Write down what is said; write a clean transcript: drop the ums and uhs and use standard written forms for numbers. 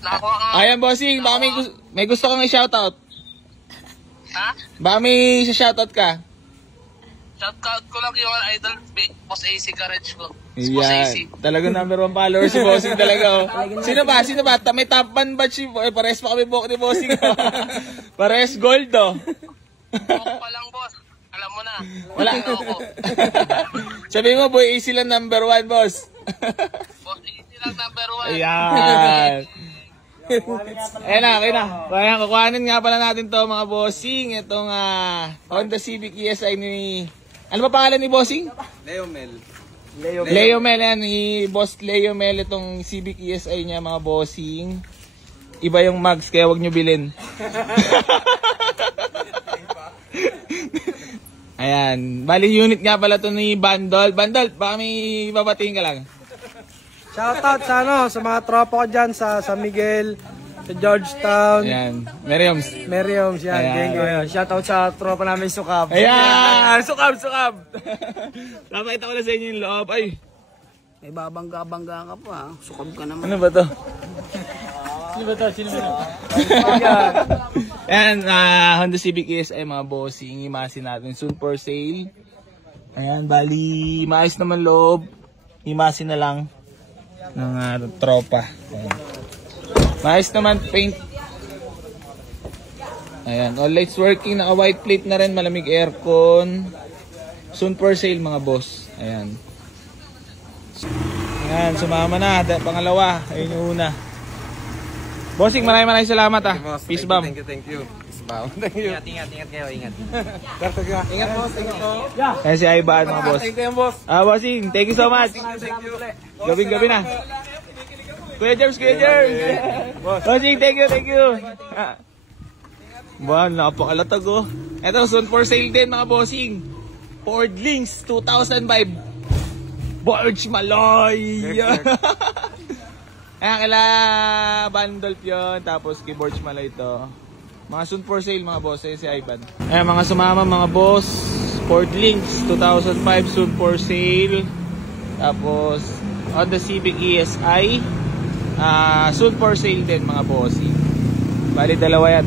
Nakakuha ka. Ayan, bossing. Baka may gusto kang i-shoutout. Ha? Baka may shoutout ka. Shoutout ko lang yung idol, Boss AC Garage ko. Boss AC. Yeah, talaga number 1 follower si bossing talaga. Oh. Sino ba? May top 1 batch. Pares pa kami buhok ni bossing. Pares gold, oh. Buhok pa lang, boss. Alam mo na. Wala. Ako. Sabi mo, boy, AC lang number 1, boss. Boss AC lang number 1. Ayan. Ayan na, okay na. Kaya kukuhanin nga pala natin to mga bossing. Itong Honda Civic ESI ni... Ano ba pangalan ni bossing? Leomel. Leomel yan. Ni Boss Leomel itong Civic ESI niya mga bossing. Iba yung mags kaya wag nyo bilhin. Ayan. Bali unit nga pala to ni Bandol. Bandol, baka may babatiin ka lang. Shoutout sa mga tropa ko dyan sa San Miguel, sa Georgetown. Ayan. Merriams yan. Ayan. Shoutout sa tropa namin Sukab. Ayan. Sukab. Napakita ko na sa inyo yung loob. Ay. May babangga-bangga ka pa. Sukab ka naman. Ano ba to? Sino ba to? Ayan. Honda Civic ESI mga bossing. Imasin natin. Soon for sale. Ayan. Bali, maayos naman loob. Imasin na lang ng tropa. Ayan. Maayos naman paint. Ayan, all lights working, naka white plate na rin, malamig aircon. Soon for sale mga boss. Ayan. Ayan, sumama na, pangalawa, ayun yung una. Bossing, maraming salamat Peace bomb. Thank you. Peace bomb. Thank you. Ingat kayo, ingat. Ingat boss, thank you. Ayan si Aiba mga boss. Thank you boss. Bossing, thank you so much. Thank you. Gabi na. Kuya Jerms. Bossing, thank you. Wow, napakalatag oh. Ito, soon for sale din mga bossing. Ford Links 2005. Borge Maloy. Ayan, kala Bandolp yun. Tapos kay Borge Maloy ito. Mga soon for sale mga boss. Ayan si Ivan. Ayan, mga sumama mga boss. Ford Links 2005 soon for sale. Tapos Honda Civic ESI. Soon for sale din mga bossing. Bali dalawa yan.